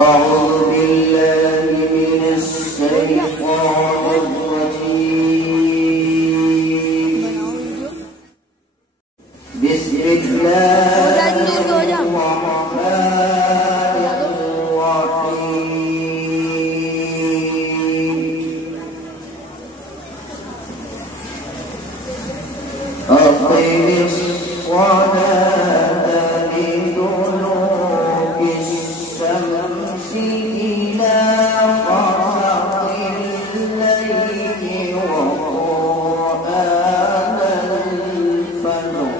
أعوذ بالله من الشيطان الرجيم. بسم الله الرحمن الرحيم. أقم الصلاة لدلوك الشمس إلى غسق الليل وقرآن الفجر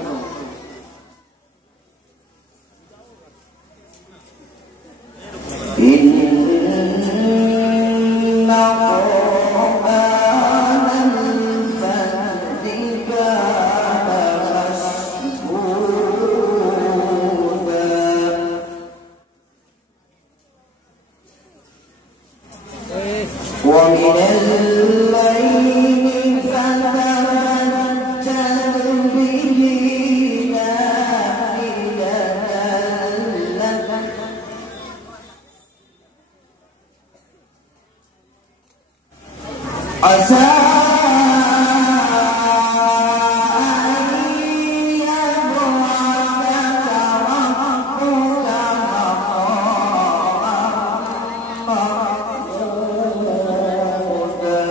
إن قرآن الفجر كان مشهودا ومن الليل فتهجد به نافلة لك عسى أن يبعثك ربك مقاما محمودا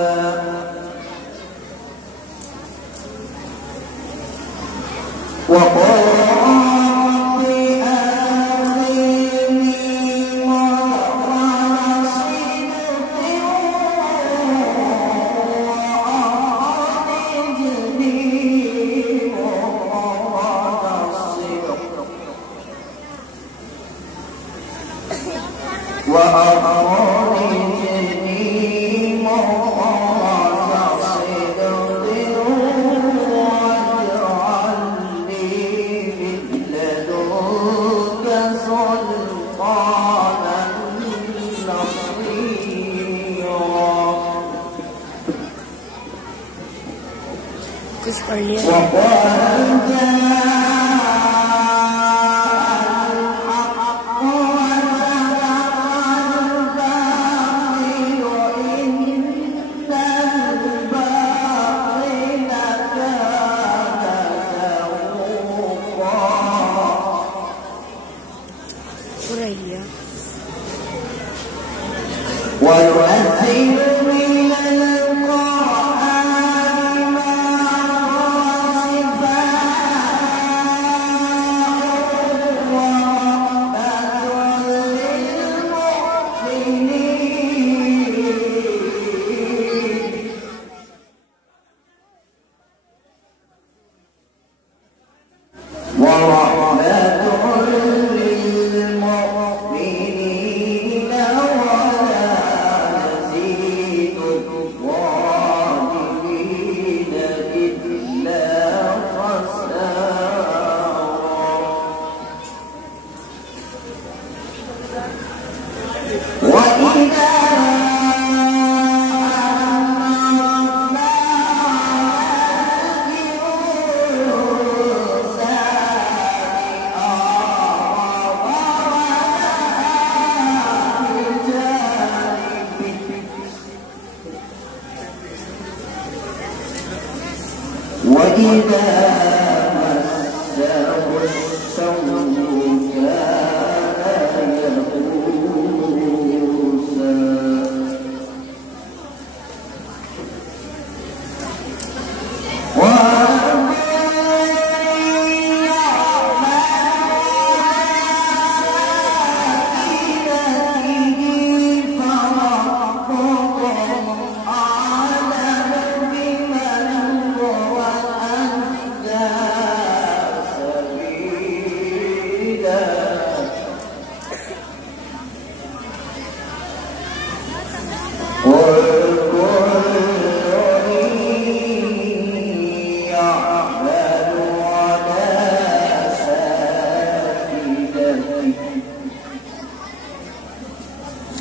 وقل رب أدخلني مدخل صدق وأخرجني مخرج صدق واجعل لي من لدنك سلطانا نصيرا وقال وينزل من القرآن ما هو شفاء ورحمة للمؤمنين وإذا مسه الشر كان يئوسا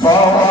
Oh